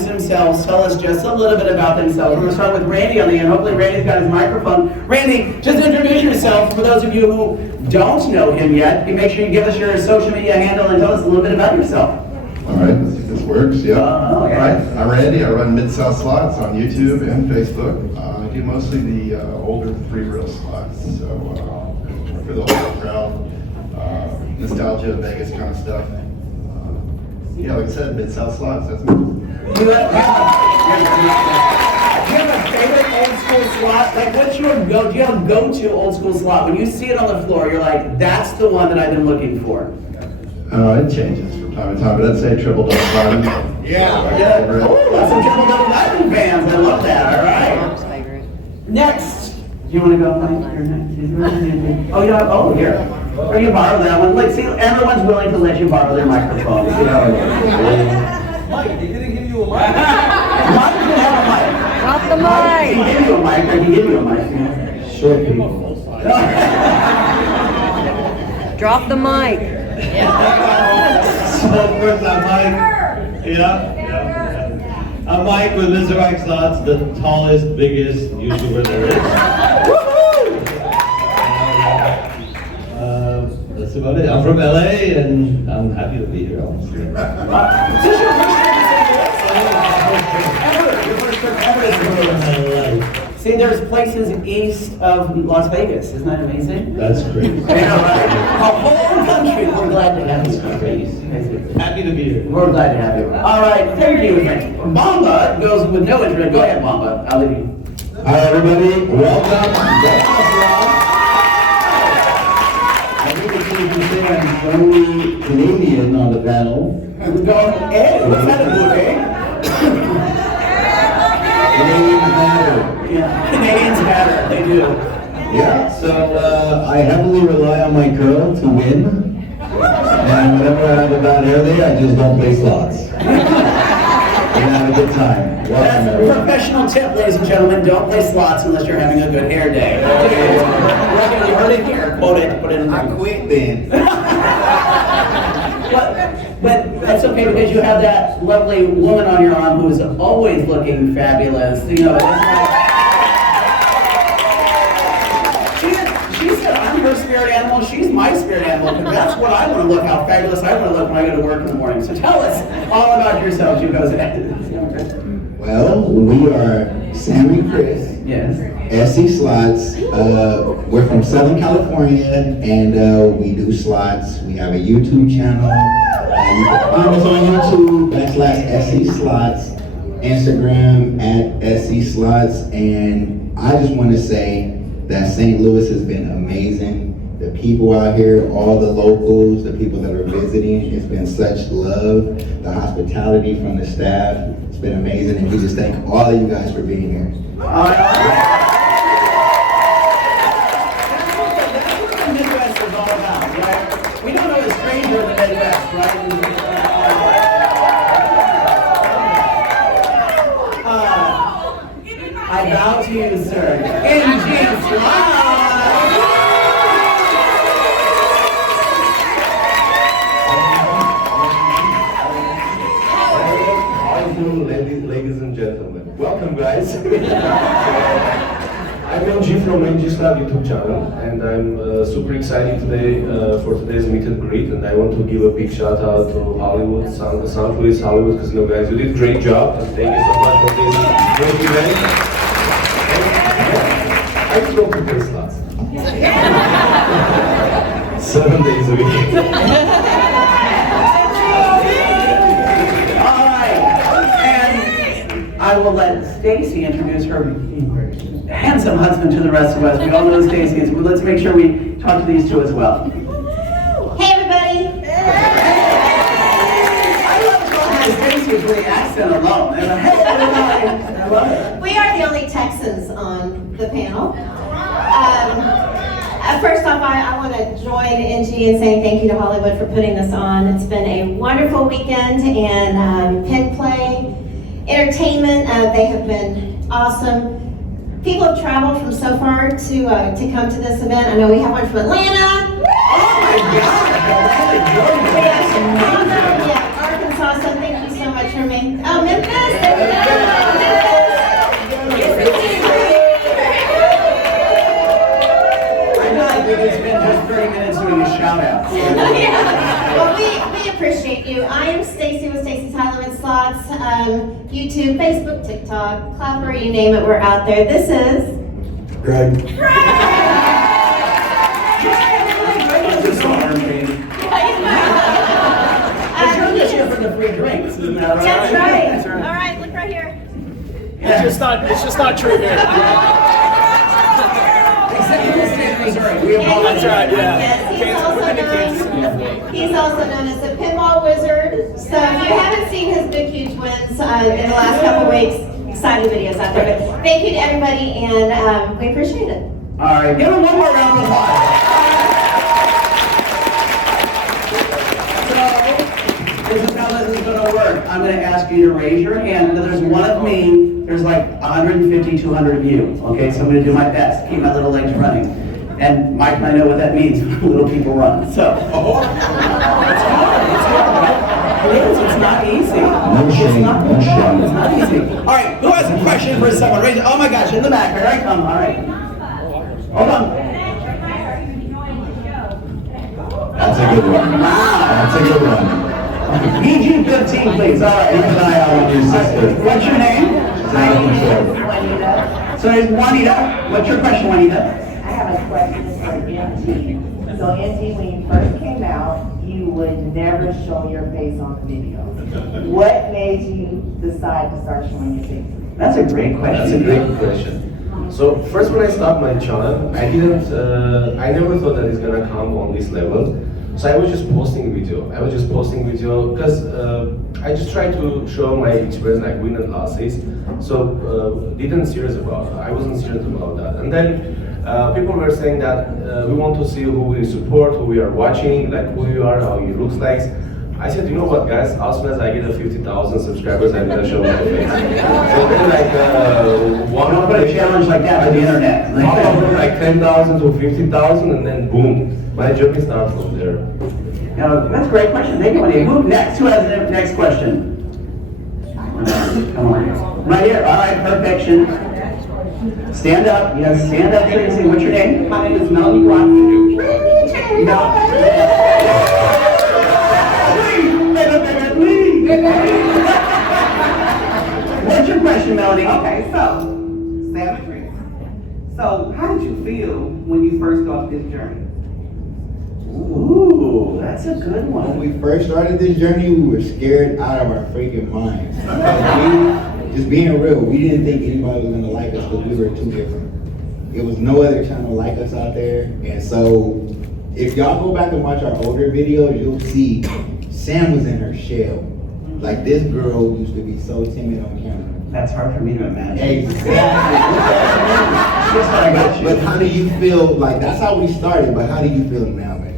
introduce themselves, tell us just a little bit about themselves. We're going to start with Randy on the end. Hopefully Randy's got his microphone. Randy, just introduce yourself. For those of you who don't know him yet, you make sure you give us your social media handle and tell us a little bit about yourself. All right, let's see if this works. Yeah. Oh, okay. All right, I'm Randy. I run Mid-South Slots on YouTube and Facebook. I do mostly the older three-reel slots. So for the older crowd, nostalgia, Vegas kind of stuff. Yeah, like I said, Mid-South Slots. That's me. Do you have a favorite old school slot? Like, what's your do you have a go-to old school slot? When you see it on the floor, you're like, that's the one that I've been looking for. It changes from time to time, but I'd say triple double diamond. Yeah. Oh, that's some triple double diamond fans. I love that. All right. Next. Do you want to go, Mike? You're next. Oh, you have, oh, here. Or you borrow that one. Like, see, everyone's willing to let you borrow their microphone. You know. Mike, they didn't give you a mic. Mike didn't have a mic. Drop the mic. He gave you a mic, or he gave you a mic. Short people. Drop the mic. So of course I'm Mike. Yeah. I'm Mike with Mr. Mike Slots, the tallest, biggest YouTuber there is. That's about it. I'm from LA and I'm happy to be here, honestly. Is this your first trip ever? See, there's places east of Las Vegas. Isn't that amazing? That's great. Yeah, right. A whole country. We're glad to have you. Happy to be here. We're glad to have you. All right, thank you. Bomba goes with no intro. Go ahead, Bomba. I'll leave you. Hi, everybody. Welcome. I think it's interesting I'm the only Canadian on the panel. Go ahead. What's that a movie? Canadians matter. Yeah, Canadians matter. They do. Yeah, so I heavily rely on my girl to win. And whenever I have a bad hair day, I just don't play slots. And have a good time. That's a professional tip, ladies and gentlemen. Don't play slots unless you're having a good hair day. You heard it here. Quote it. Put it in. I quit then. But that's okay because you have that lovely woman on your arm who is always looking fabulous. You know, she said, I'm her spirit animal, she's my spirit animal, because that's what I want to look, how fabulous I want to look when I go to work in the morning. So tell us all about yourselves. You guys. Well, we are Sam and Chris. Yes. SC Slots. We're from Southern California, and we do slots. We have a YouTube channel. You can find us on YouTube, /SC Slots, Instagram @SC Slots, and I just want to say that St. Louis has been amazing. The people out here, all the locals, the people that are visiting, it's been such love. The hospitality from the staff, it's been amazing, and we just thank all of you guys for being here. That's what the Midwest is all about, right? We don't know a stranger in the Midwest, right? I bow to you, sir. In Jesus' name. Ladies and gentlemen, welcome guys. I'm LG from NG Star YouTube channel, and I'm super excited today for today's meet and greet, and I want to give a big shout out to Hollywood, St. Louis, Hollywood Casino guys. You did a great job, and thank you so much for this great event. I still play slots. 7 days a week. I will let Stacey introduce her handsome husband to the rest of us. We all know Stacey, so let's make sure we talk to these two as well. Hey everybody! I love talking to Stacey with the accent alone. And hey everybody! I love it. We are the only Texans on the panel. First off, I want to join NG in saying thank you to Hollywood for putting this on. It's been a wonderful weekend, and Penn Play, entertainment, they have been awesome. People have traveled from so far to come to this event. I know we have one from Atlanta. Oh my God! We have Chicago, yeah, Arkansas, so thank you so much for me. Oh, Memphis, there YouTube, Facebook, TikTok, Clapper, you name it, we're out there. This is Greg. You're just here for the free drinks, isn't that right? That's right. All right, look right here. It's just not true here. Except for the state of Missouri. We apologize. That's right, yeah. Yes, he's also known as the pinball wizard. So if you haven't seen his big, huge wins in the last couple weeks, exciting videos out there. But thank you to everybody, and we appreciate it. All right, give him one more round of applause. So, this is how this is going to work. I'm going to ask you to raise your hand. And there's one of me. There's like 150, 200 of you. Okay, so I'm going to do my best. Keep my little legs running. And Mike and I know what that means. Little people run. So, it's hard. It is. It's not easy. No shame, no shame. It's not easy. All right, who has a question for someone? Raise it. Oh my gosh, in the back. Here I come. All right. Hold on. That's a good one. That's a good one. PG-15, please. All right. Keep an eye out on your sister. What's your name? Juanita. So there's Juanita. What's your question, Juanita? I have a question for NG. So NG, when you first came out, you would never show your face on the video. What made you decide to start showing your face? That's a great question. That's a great question. So first, when I started my channel, I never thought that it's gonna come on this level. So I was just posting video. Because I just tried to show my experience, like win and losses. So I wasn't serious about that. And then people were saying that we want to see who we support, who we are watching, like who you are, how you look like. I said, you know what, guys? As soon as I get 50,000 subscribers, I'm gonna show my face. So then, like, one of Put a challenge like that on the internet. like 10,000 to 50,000, and then boom, my journey starts from there. Now, that's a great question. Thank you, Juanita. Who next? Who has the next question? Come on. Right here. All right, perfection. Stand up. Yes, stand up. Tracy. What's your name? My name is Melanie Watson. What's your question, Melanie? Okay, so, so how did you feel when you first started this journey? Ooh, that's a good one. When we first started this journey, we were scared out of our freaking minds. Just being real, we didn't think anybody was gonna like us because we were too different. There was no other channel like us out there, and so if y'all go back and watch our older videos, you'll see Sam was in her shell. Like, this girl used to be so timid on camera. That's hard for me to imagine. Exactly. But But how do you feel, like, that's how we started, but how do you feel now, man?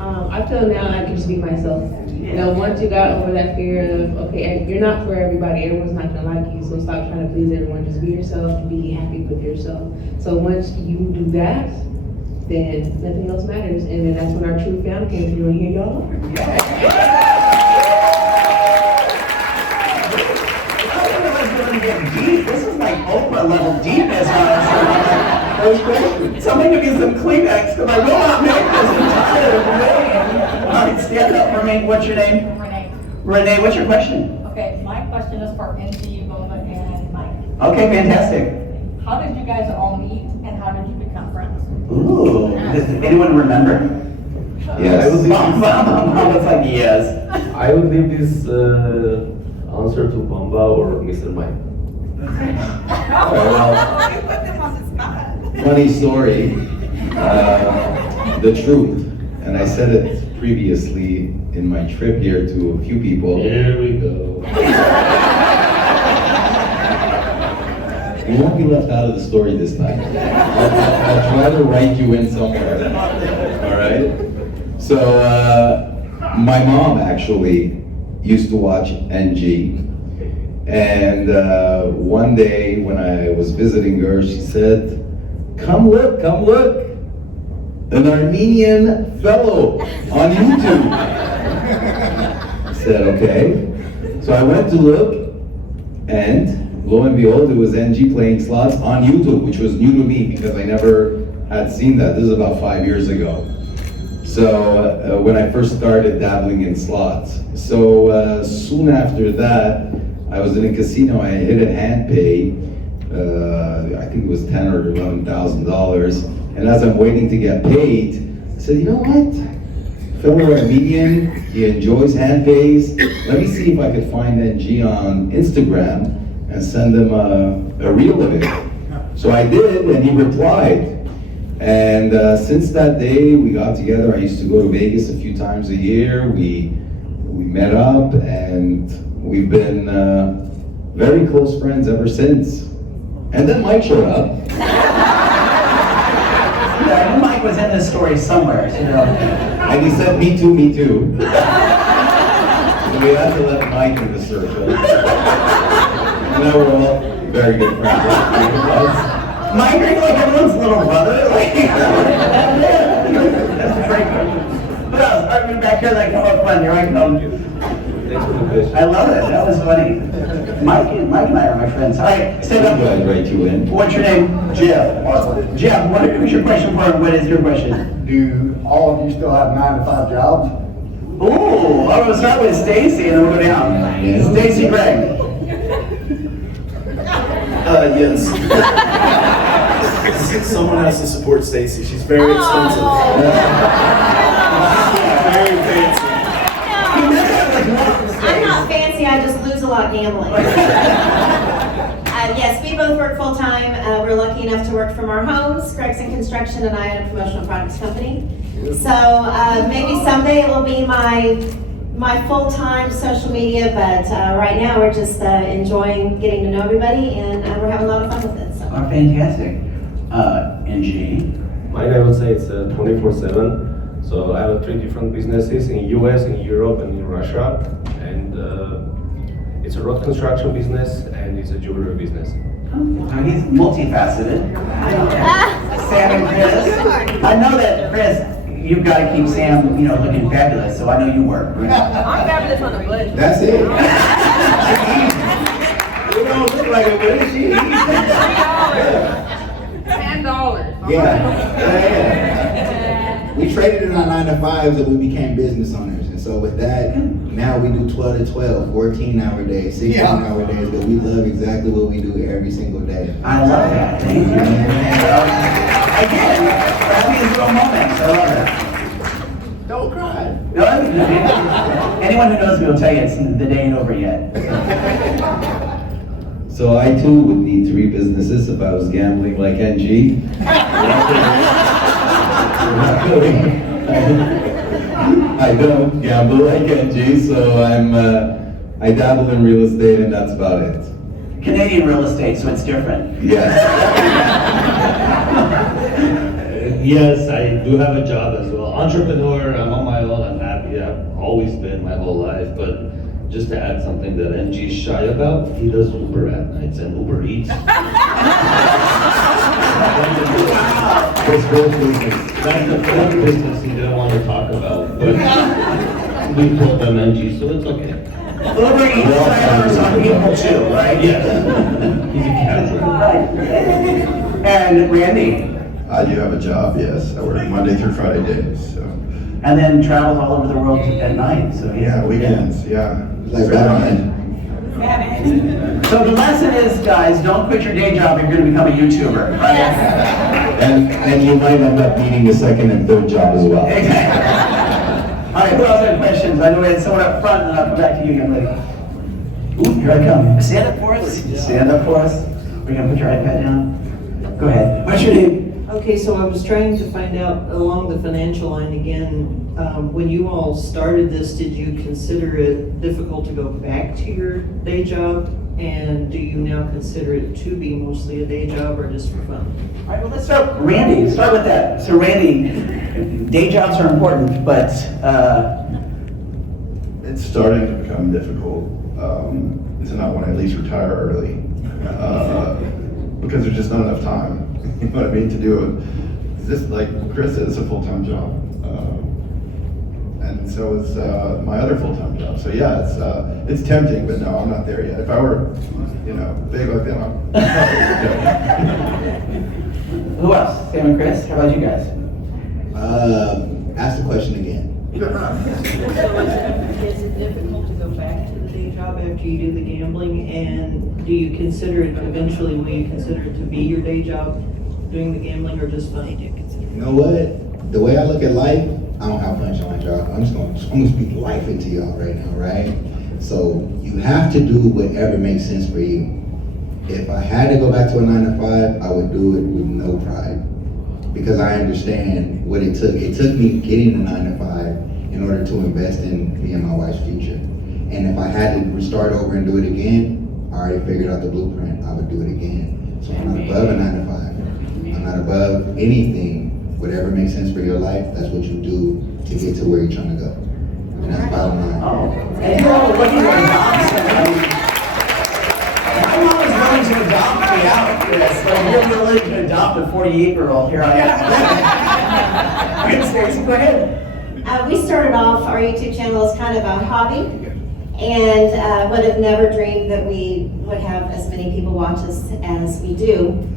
I feel now I can just be myself. You know, once you got over that fear of, okay, you're not for everybody, everyone's not gonna like you, so stop trying to please everyone, just be yourself and be happy with yourself. So once you do that, then nothing else matters, and then that's when our true family came through, and here y'all are. Deep. This is like Oprah level deepness, honestly. Somebody give me some Kleenex because I will not make this entire thing. All right, stand up, Renee. What's your name? Renee. Renee, what's your question? Okay, my question is for NG, Bomba, and Mike. Okay, fantastic. How did you guys all meet, and how did you become friends? Ooh, does anyone remember? Yes. Bomba's like, yes. I would leave this answer to Bomba or Mr. Mike. Funny story, the truth, and I said it previously in my trip here to a few people. Here we go. You won't be left out of the story this time. I'll try to write you in somewhere. All right? So, my mom actually used to watch NG. And one day when I was visiting her, she said, come look, an Armenian fellow on YouTube. I said, okay. So I went to look, and lo and behold, it was NG playing slots on YouTube, which was new to me because I never had seen that. This is about 5 years ago. So when I first started dabbling in slots. So soon after that, I was in a casino, I hit a hand pay, I think it was $10,000 or $11,000, and as I'm waiting to get paid, I said, you know what? Fellow Armenian, he enjoys hand pays. Let me see if I could find NG on Instagram and send him a reel of it. So I did, and he replied. And since that day, we got together. I used to go to Vegas a few times a year. We met up, and we've been very close friends ever since. And then Mike showed up. Yeah, I knew Mike was in this story somewhere, you know. And he said, me too, me too. So we had to let Mike in the circle. And now we're all very good friends. Mike, are you like everyone's little brother? Like, that's great. What else? I mean, back here, like, come up fun. Here I come. I love it. That was funny. Mike and I are my friends. All right, stand up. Right, you in. What's your name? Jeff. Jeff, what's your question for him? What is your question? Do all of you still have 9 to 5 jobs? Ooh, I'm gonna start with Stacey and then we'll go down. Stacey Gregg. Yes. Someone has to support Stacey. She's very expensive. Very fancy. I'm not fancy, I just lose a lot gambling. Yes, we both work full-time. We're lucky enough to work from our homes. Greg's in construction and I own a promotional products company. So maybe someday it will be my full-time social media, but right now we're just enjoying getting to know everybody and we're having a lot of fun with it. So. Oh, fantastic. NG. Mine, I would say it's 24/7. So I have 3 different businesses in US, in Europe, and in Russia. And it's a road construction business and it's a jewelry business. Oh, he's multifaceted. Sam and Chris. I know that, Chris, you've got to keep Sam, you know, looking fabulous, so I know you work. Right? I'm fabulous on the budget. That's it. You don't look like it, but it's easy. $10. Yeah. We traded in our 9 to 5s and we became business owners. And so with that, now we do 12 to 12, 14-hour days, 16-hour days, but we love exactly what we do every single day. I love that. Thank you. Again, these little moments. I love it. Don't cry. No, anyone who knows me will tell you it's the day ain't over yet. So I too would need 3 businesses if I was gambling like NG. I don't gamble like NG, so I dabble in real estate and that's about it. Canadian real estate, so it's different. Yes. Yes, I do have a job as well. Entrepreneur, I'm on my own, I'm happy. I've always been my whole life, but just to add something that NG's shy about, he does Uber at nights and Uber Eats. That's the fourth business he didn't want to talk about, but we told them NG, so it's okay. Uber Eats drivers on people too, right? Yes. He's a casual. Right. And Randy. I do have a job, yes. I work Monday through Friday days, so. And then travels all over the world at night, so Yeah, weekends, yeah. Like Batman. So the lesson is, guys, don't quit your day job if you're going to become a YouTuber, right? And you might end up needing a second and third job as well. Exactly. All right, who else had questions? I know we had someone up front, and then I'll come back to you, young lady. Ooh, here I come. Stand up for us. Stand up for us. We're going to put your iPad down. Go ahead. What's your name? Okay, so I was trying to find out along the financial line again, when you all started this, did you consider it difficult to go back to your day job? And do you now consider it to be mostly a day job or just for fun? All right, well, let's start. Randy, start with that. So Randy, day jobs are important, but It's starting to become difficult. To not want to at least retire early. Because there's just not enough time. You know what I mean? To do it. This, like Chris said, it's a full-time job. And so is my other full-time job. So yeah, it's tempting, but no, I'm not there yet. If I were, you know, big like that, I'm who else? Sam and Chris, how about you guys? Ask the question again. Is it difficult to go back to the day job after you do the gambling? And do you consider it, eventually, will you consider it to be your day job, doing the gambling, or just fun? You know what? The way I look at life, I don't have fun on my job. I'm gonna speak life into y'all right now, right? So you have to do whatever makes sense for you. If I had to go back to a 9 to 5, I would do it with no pride, because I understand what it took. It took me getting a 9 to 5 in order to invest in me and my wife's future. And if I had to restart over and do it again, I already figured out the blueprint. I would do it again. So I'm not above a 9 to 5. I'm not above anything. Whatever makes sense for your life, that's what you do to get to where you're trying to go. And that's bottom line. Oh, and you're all looking for jobs. My mom was willing to adopt me out of this. So you're willing to adopt a 48-year-old. Here I am. Good, Stacey, go ahead. We started off our YouTube channel as kind of a hobby, and would have never dreamed that we would have as many people watch us as we do.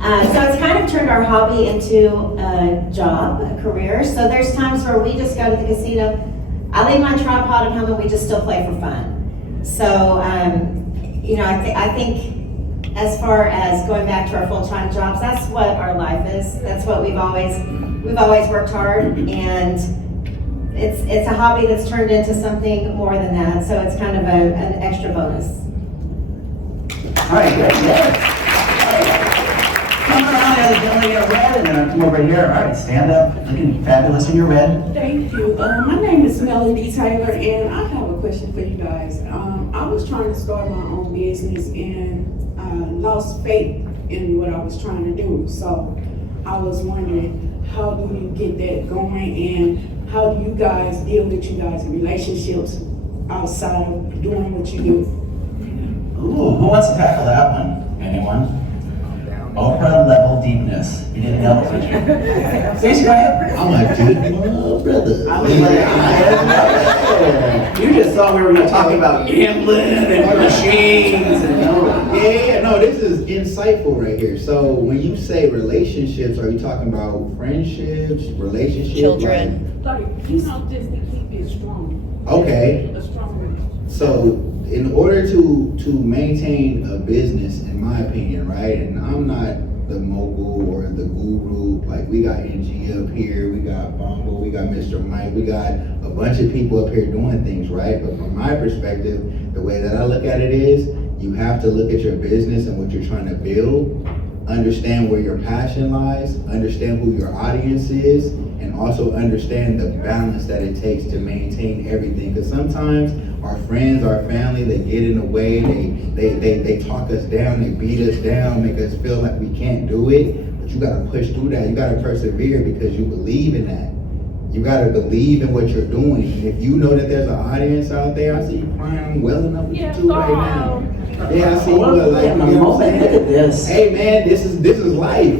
So it's kind of turned our hobby into a job, a career. So there's times where we just go to the casino. I leave my tripod at home and we just still play for fun. So, you know, I think as far as going back to our full-time jobs, that's what our life is. That's what we've always worked hard, and it's a hobby that's turned into something more than that. So it's kind of an extra bonus. All right, good. Yes. Come around as a gentleman in red, and then come over here. All right, stand up, looking fabulous in your red. Thank you. My name is Melody Taylor, and I have a question for you guys. I was trying to start my own business and lost faith in what I was trying to do. So I was wondering, how do you get that going, and how do you guys deal with you guys' relationships outside of doing what you do? Ooh, who wants to tackle that one? Anyone? Oprah level deepness. You didn't know, did you? Stacey, go ahead. I'm a deep brother. I was like, you just thought we were going to talk about gambling and machines and no, this is insightful right here. So when you say relationships, are you talking about friendships, relationships? Children. Like, you know, just to keep it strong. Okay. A strong So in order to maintain a business, in my opinion, right, and I'm not the mogul or the guru, like we got NG up here, we got Bomba, we got Mr. Mike, we got a bunch of people up here doing things, right? But from my perspective, the way that I look at it is, you have to look at your business and what you're trying to build, understand where your passion lies, understand who your audience is, and also understand the balance that it takes to maintain everything. Because sometimes our friends, our family, they get in the way, they talk us down, they beat us down, make us feel like we can't do it. But you gotta push through that, you gotta persevere because you believe in that. You gotta believe in what you're doing. And if you know that there's an audience out there, I see you crying well enough with you too right now. Yeah, I see you well, like, you know what I'm saying? Hey man, this is life.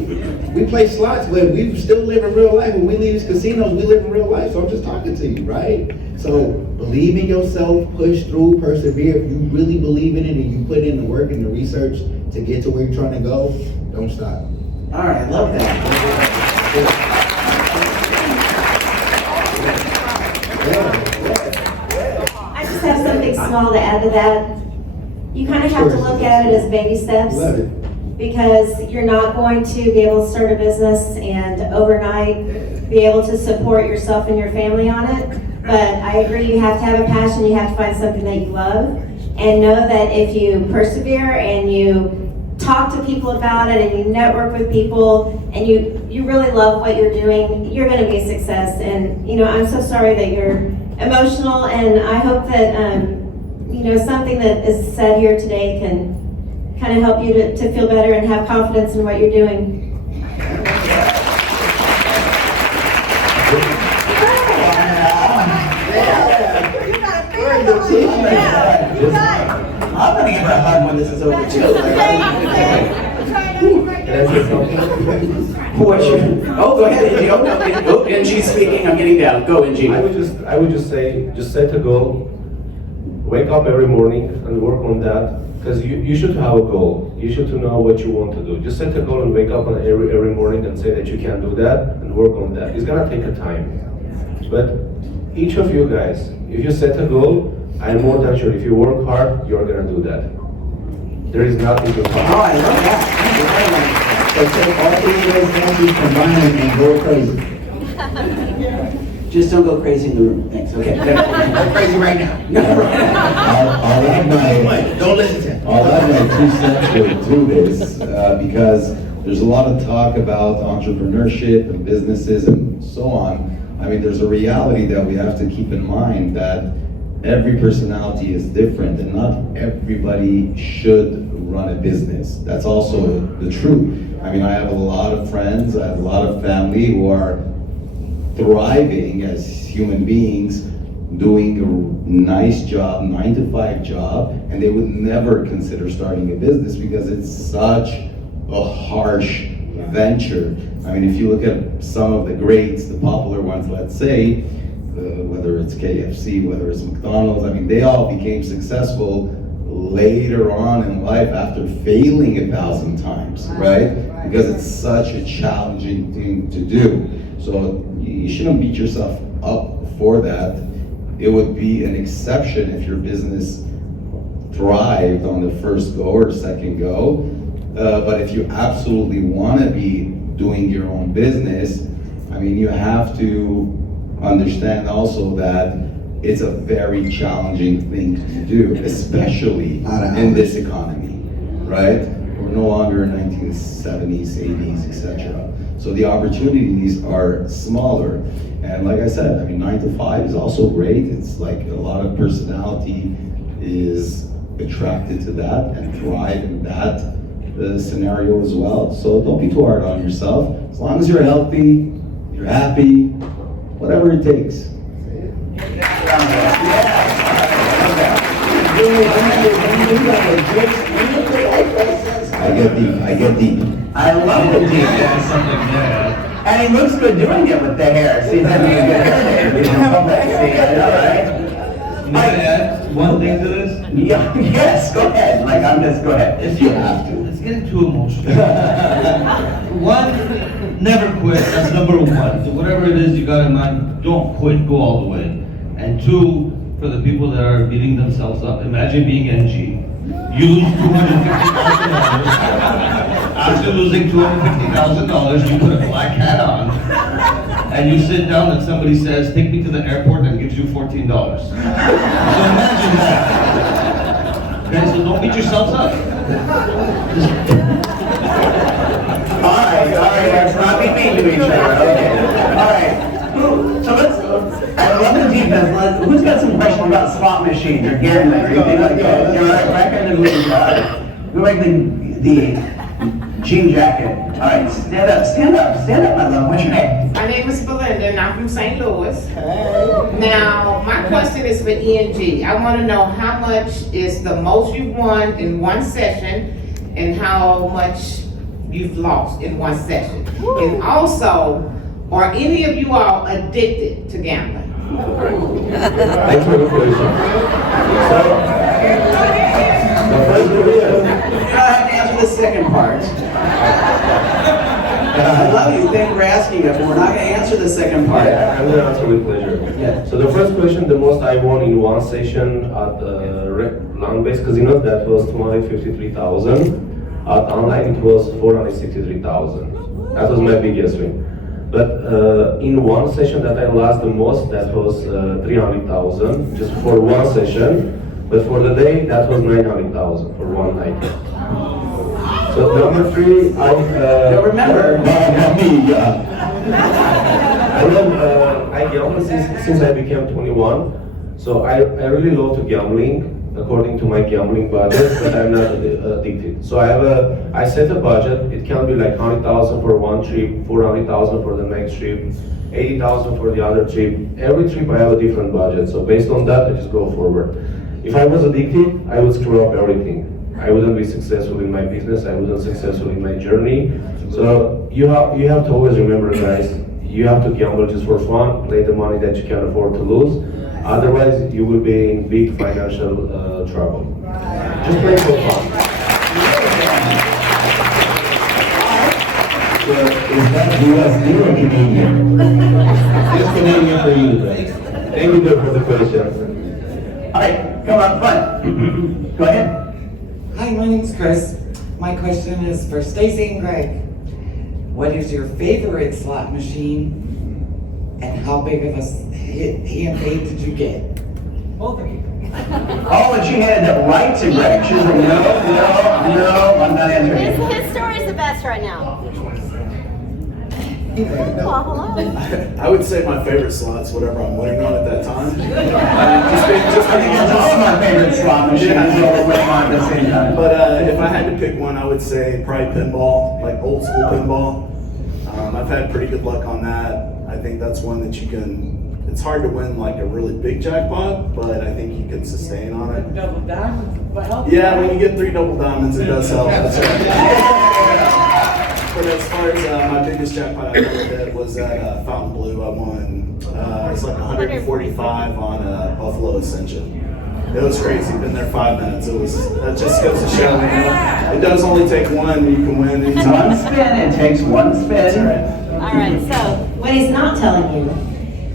We play slots, but we still live in real life. When we leave these casinos, we live in real life. So I'm just talking to you, right? So believe in yourself, push through, persevere. If you really believe in it and you put in the work and the research to get to where you're trying to go, don't stop. All right, I love that. I just have something small to add to that. You kind of have to look at it as baby steps. Love it. Because you're not going to be able to start a business and overnight be able to support yourself and your family on it. But I agree, you have to have a passion, you have to find something that you love, and know that if you persevere and you talk to people about it and you network with people and you really love what you're doing, you're going to be a success. And you know, I'm so sorry that you're emotional, and I hope that you know, something that is said here today can kind of help you to feel better and have confidence in what you're doing. I'm gonna give her a hug when this is over too. What's your? Oh, go ahead, NG. Oh, no, NG's speaking. I'm getting down. Go, NG. I would just say, just set a goal. Wake up every morning and work on that. Because you should have a goal. You should know what you want to do. Just set a goal and wake up every morning and say that you can do that and work on that. It's gonna take a time. But each of you guys, if you set a goal, I'm more than sure if you work hard, you're gonna do that. There is nothing to talk. Oh, I love that. So take all three of those answers combined and go crazy. Just don't go crazy in the room. Thanks. Okay. Go crazy right now. I'll add Don't listen to him. my 2 cents to this because there's a lot of talk about entrepreneurship and businesses and so on. I mean, there's a reality that we have to keep in mind that every personality is different and not everybody should run a business. That's also the truth. I mean, I have a lot of friends, I have a lot of family who are thriving as human beings, doing a nice job, 9-to-5 job, and they would never consider starting a business because it's such a harsh venture. I mean, if you look at some of the greats, the popular ones, let's say, whether it's KFC, whether it's McDonald's, I mean, they all became successful later on in life after failing 1,000 times, right? Because it's such a challenging thing to do. So you shouldn't beat yourself up for that. It would be an exception if your business thrived on the first go or second go. But if you absolutely want to be doing your own business, I mean, you have to understand also that it's a very challenging thing to do, especially in this economy, right? We're no longer in 1970s, 80s, etc. So the opportunities are smaller. And like I said, I mean, 9-to-5 is also great. It's like a lot of personality is attracted to that and thrive in that scenario as well. So don't be too hard on yourself. As long as you're healthy, you're happy, whatever it takes. I get deep. I love the deep. And he looks good doing it with the hair. See, that means good hair. See, I know, right? May I add one thing to this? Yeah, yes, go ahead. Like, go ahead. If you have to. It's getting too emotional. One, never quit. That's number one. So whatever it is you got in mind, don't quit. Go all the way. And two, for the people that are beating themselves up, imagine being NG. You lose $250,000. After losing $250,000, you put a black hat on, and you sit down and somebody says, "Take me to the airport," and gives you $14. So imagine that. Okay, so don't beat yourselves up. All right, let's not be mean to each other. Okay. All right. So let's. I love the defense. Who's got some questions about slot machines or gambling or anything like that? You're right kind of we like the jean jacket. All right, stand up, my love. What's your name? My name is Belinda, and I'm from St. Louis. Now, my question is for ENG. I want to know how much is the most you've won in one session, and how much you've lost in one session. And also, are any of you all addicted to gambling? Thanks for the question. So, the first You don't have to answer the second part. I love you. Thank you for asking it, but we're not going to answer the second part. Yeah, I'm going to answer with pleasure. Yeah. So the first question, the most I won in one session at land-based casinos, that was $253,000. At online, it was $463,000. That was my biggest win. But in one session that I lost the most, that was $300,000, just for one session. But for the day, that was $900,000 for one night. So number three, Don't remember. I gamble since I became 21. So I really love to gambling according to my gambling budget, but I'm not addicted. So I set a budget. It can be like $100,000 for one trip, $400,000 for the next trip, $80,000 for the other trip. Every trip I have a different budget. So based on that, I just go forward. If I was addicted, I would screw up everything. I wouldn't be successful in my business. I wouldn't be successful in my journey. So you have to always remember, guys, you have to gamble just for fun, play the money that you can afford to lose. Otherwise, you will be in big financial trouble. Just play for fun. So is that USD or Canadian? Just Canadian for you, guys. Thank you for the question. All right. come up front. Go ahead. Hi, my name's Chris. My question is for Stacey and Greg. What is your favorite slot machine, and how big of a hand fade did you get? Both of you. Oh, and she handed it right to Greg. She's like, no, I'm not answering. His story's the best right now. Well, hello. I would say my favorite slot's whatever I'm winning on at that time. I think that's all my favorite slot machine. At the same time. But if I had to pick one, I would say probably pinball, like old school pinball. I've had pretty good luck on that. I think that's one that you can, it's hard to win like a really big jackpot, but I think you can sustain on it. Double diamonds will help. Yeah, when you get 3 double diamonds, it does help. That's right. But as far as my biggest jackpot I ever hit was at Fountain Blue. I won, it was like 145 on Buffalo Ascension. It was crazy. Been there 5 minutes. That just goes to show, it does only take one. You can win anytime. One spin. It takes one spin. That's right. All right, so what he's not telling you,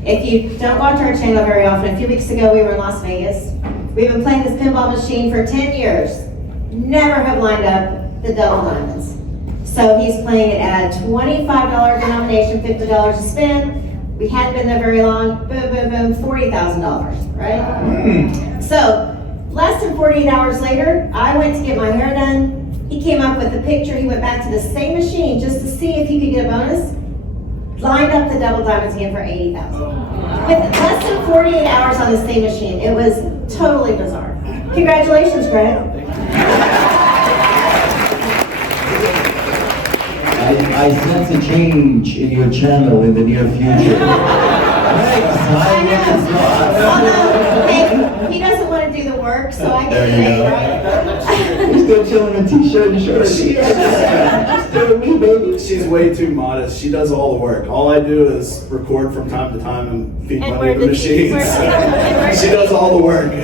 if you don't watch our channel very often, a few weeks ago we were in Las Vegas. We've been playing this pinball machine for 10 years. Never have lined up the double diamonds. So he's playing it at a $25 denomination, $50 a spin. We hadn't been there very long. Boom, boom, boom, $40,000, right? So less than 48 hours later, I went to get my hair done. He came up with a picture. He went back to the same machine just to see if he could get a bonus. Lined up the double diamonds again for $80,000. With less than 48 hours on the same machine. It was totally bizarre. Congratulations, Greg. I sense a change in your channel in the near future. Although, hey, he doesn't want to do the work, so I can say, right? He's still chilling in a t-shirt and shirt. Still me, baby. She's way too modest. She does all the work. All I do is record from time to time and feed money to the machines. She does all the work. He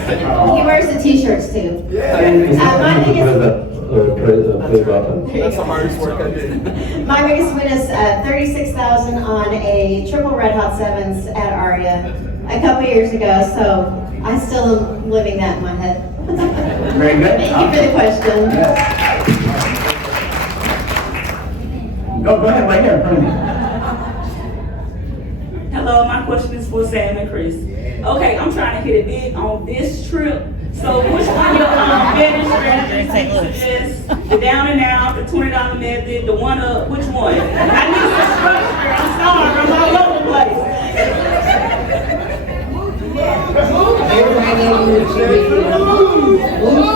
wears the t-shirts too. My biggest play button. That's the hardest work I did. My biggest win is $36,000 on a triple Red Hot Sevens at Aria a couple years ago, so I'm still living that in my head. Very good. Thank you for the question. Go ahead, right here in front of me. Hello, my question is for Sam and Chris. Okay, I'm trying to hit it big on this trip. So which one of your betting strategies do you suggest? The down and out, the $20 method, the one up, which one? I need some structure. I'm sorry, I'm all over the place. Everybody knows Mooch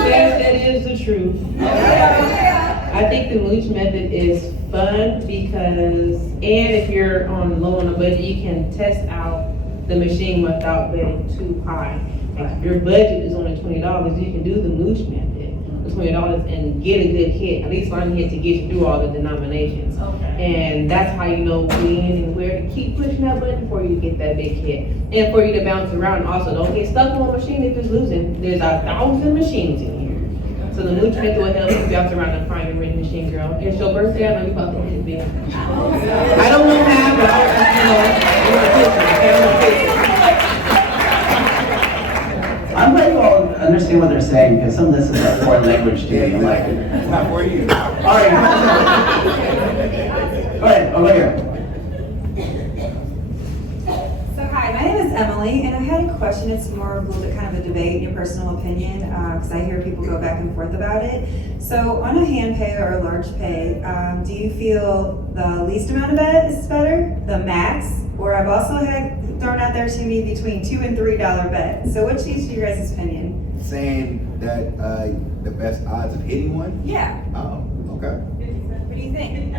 says that is the truth. I think the Mooch method is fun because, and if you're low on a budget, you can test out the machine without betting too high. If your budget is only $20, you can do the Mooch method for $20 and get a good hit, at least one hit to get you through all the denominations. And that's how you know when and where to keep pushing that button for you to get that big hit. And for you to bounce around. Also, don't get stuck on a machine if it's losing. There's 1,000 machines in here. So the Mooch method will help you bounce around and find your winning machine, girl. It's your birthday, I know you about to hit big. I don't know how, but I'm glad you all understand what they're saying, because some of this is a foreign language to me. I'm like, not for you. All right. Go ahead, over here. So hi, my name is Emily, and I had a question. It's more of a little bit kind of a debate, your personal opinion, because I hear people go back and forth about it. So on a hand pay or a large pay, do you feel the least amount of bet is better, the max, or I've also had thrown out there to me between $2 and $3 bet. So what's each of your guys' opinion? Saying that the best odds of hitting one? Yeah. Oh, okay. What do you think?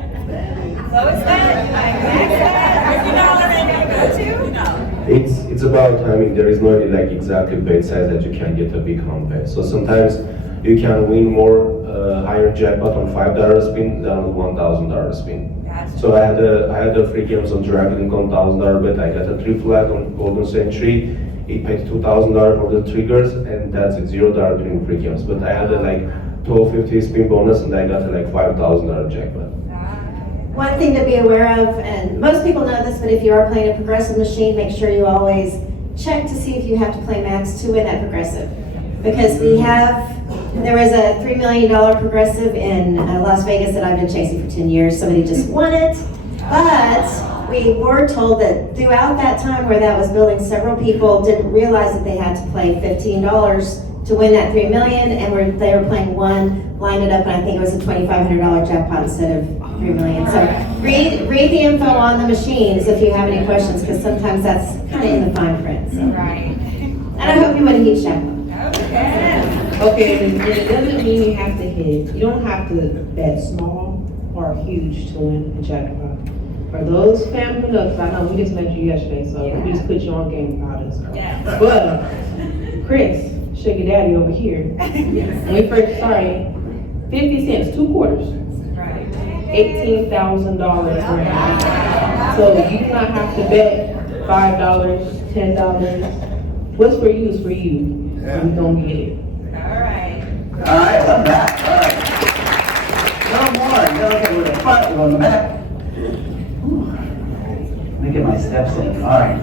Lowest bet? Max bet? $50 and go to? It's about timing. There is no like exactly bet size that you can get a big round bet. So sometimes you can win more higher jackpot on $5 spin than on $1,000 spin. So I had a free games on Dragon $1,000 bet. I got a 3 flag on Golden Century. It paid $2,000 for the triggers, and that's it, $0 during free games. But I had a like 1250 spin bonus, and I got a like $5,000 jackpot. One thing to be aware of, and most people know this, but if you are playing a progressive machine, make sure you always check to see if you have to play max to win that progressive. because there was a $3 million progressive in Las Vegas that I've been chasing for 10 years. Somebody just won it. But we were told that throughout that time where that was building, several people didn't realize that they had to play $15 to win that $3 million, and they were playing one, lined it up, and I think it was a $2,500 jackpot instead of $3 million. So read the info on the machines if you have any questions, because sometimes that's kind of in the fine print. So. Right. And I hope you win a huge jackpot. Okay, and it doesn't mean you have to hit. You don't have to bet small or huge to win a jackpot. For those family nuts, I know we just met you yesterday, so we just put you on game about us. Yeah. But Chris, sugar daddy over here, when we first started, 50 cents, 2 quarters, Right. $18,000 grand. So you do not have to bet $5, $10. What's for you is for you. So we don't get it. All right. All right, love that. All right. No more. Go with the front, go in the back. Let me get my steps in. All right.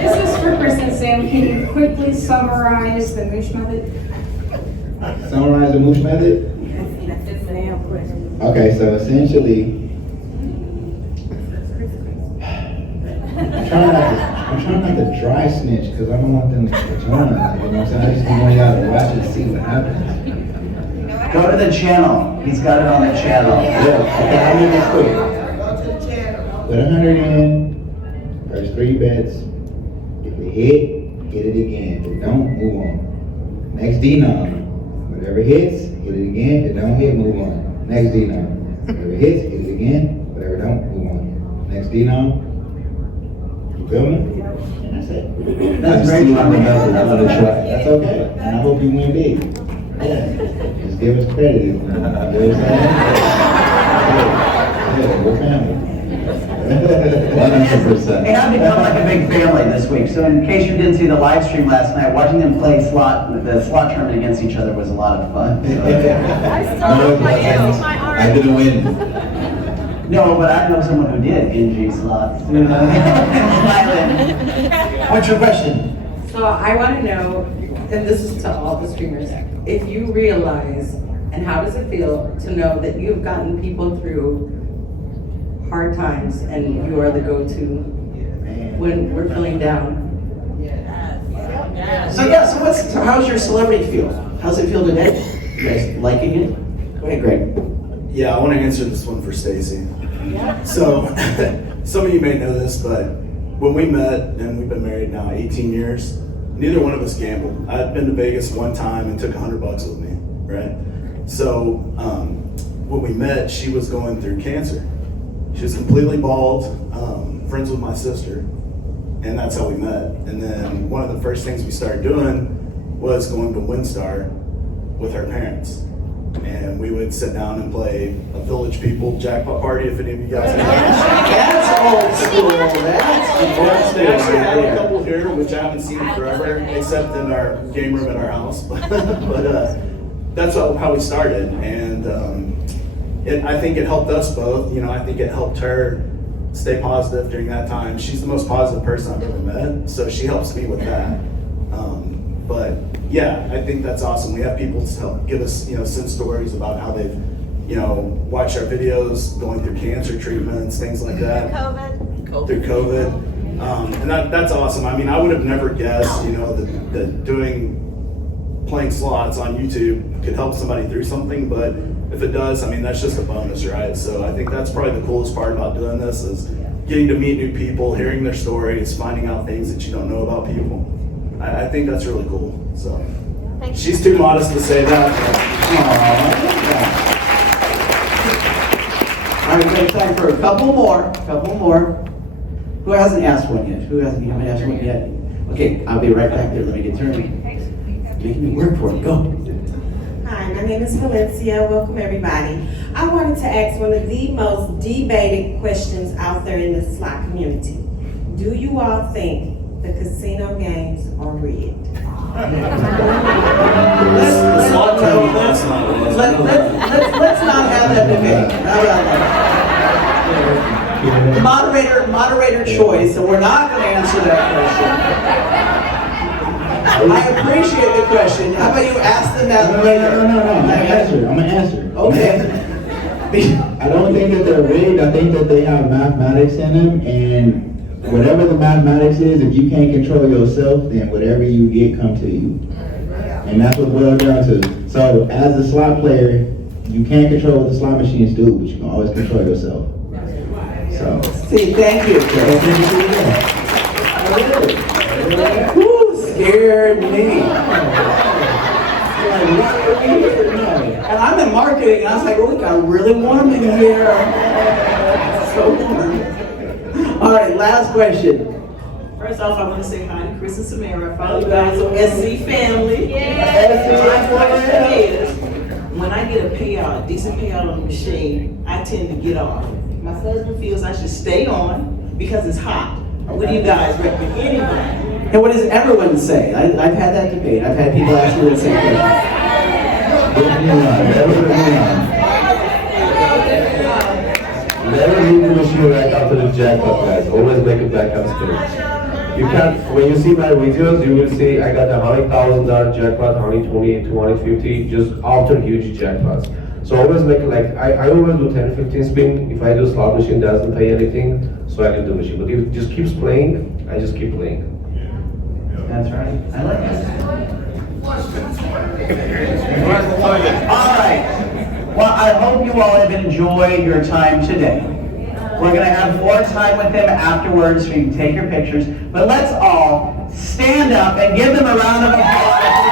This is for Chris and Sam. Can you quickly summarize the moosh method? Summarize the moosh method? Okay, so essentially, I'm trying not to dry snitch because I don't want them to join. You know what I'm saying? I just want y'all to watch and see what happens. Go to the channel. He's got it on the channel. Yeah, okay, I'll make this quick. Put 100 in, first 3 bets. If it hit it again. If it don't, move on. Next denom. Whatever hits, hit it again. If it don't hit, move on. Next denom. Whatever hits, hit it again. Whatever don't, move on. Next denom. You feel me? And that's it. That's great. I'm gonna try. That's okay. And I hope you win big. Yeah. Just give us credit. You know what I'm saying? Yeah, we're family. 100%. And I've become like a big family this week. So in case you didn't see the live stream last night, watching them play the slot tournament against each other was a lot of fun. I still have my hands in my arms. I didn't win. No, but I know someone who did NG slots. What's your question? So I want to know, and this is to all the streamers, if you realize, and how does it feel to know that you've gotten people through hard times and you are the go-to when we're feeling down? So how's your celebrity feel? How's it feel today? You guys liking it? Go ahead, Greg. Yeah, I want to answer this one for Stacey. So, some of you may know this, but when we met, and we've been married now 18 years, neither one of us gambled. I'd been to Vegas one time and took $100 with me, right? So, when we met, she was going through cancer. She was completely bald, friends with my sister, and that's how we met. And then one of the first things we started doing was going to WinStar with her parents. And we would sit down and play a Village People Jackpot Party, if any of you guys know. That's old school. That's We actually have a couple here, which I haven't seen in forever, except in our game room at our house. but that's how we started. And I think it helped us both. You know, I think it helped her stay positive during that time. She's the most positive person I've ever met, so she helps me with that. But yeah, I think that's awesome. We have people give us, send stories about how they've, watched our videos, going through cancer treatments, things like that. Through COVID. And that's awesome. I mean, I would have never guessed, that playing slots on YouTube could help somebody through something, but if it does, I mean, that's just a bonus, right? So I think that's probably the coolest part about doing this is getting to meet new people, hearing their stories, finding out things that you don't know about people. I think that's really cool. So she's too modest to say that. All right, we have time for a couple more. Who hasn't asked one yet? You haven't asked one yet? Okay, I'll be right back there. Let me get through. Making me work for it. Go. Hi, my name is Valencia. Welcome, everybody. I wanted to ask one of the most debated questions out there in the slot community. Do you all think the casino games are rigged? Let's not have that debate. How about that? Moderator choice, and we're not going to answer that question. I appreciate the question. How about you ask them that later? No. I'm gonna answer. Okay. I don't think that they're rigged. I think that they have mathematics in them, and whatever the mathematics is, if you can't control yourself, then whatever you get come to you. And that's what it boils down to. So as a slot player, you can't control what the slot machines do, but you can always control yourself. So. See, thank you. Woo, scared me. And I'm in marketing, and I was like, oh, it got really warm in here. So warm. All right, last question. First off, I want to say hi to Chris and Samara. I follow you guys on SC Family. My question is, when I get a payout, a decent payout on the machine, I tend to get off. My husband feels I should stay on because it's hot. What do you guys recommend? Anybody? And what does everyone say? I've had that debate. I've had people ask me the same question. Never leave the machine right after the jackpot, guys. Always make a backup spin. You can't, when you see my videos, you will see I got a $100,000 jackpot, 120, 250, just after huge jackpots. So always make like, I always do 10, 15 spin. If I do slot machine doesn't pay anything, so I leave the machine. But if it just keeps playing, I just keep playing. That's right. I like that. All right. Well, I hope you all have enjoyed your time today. We're going to have more time with them afterwards so you can take your pictures. But let's all stand up and give them a round of applause.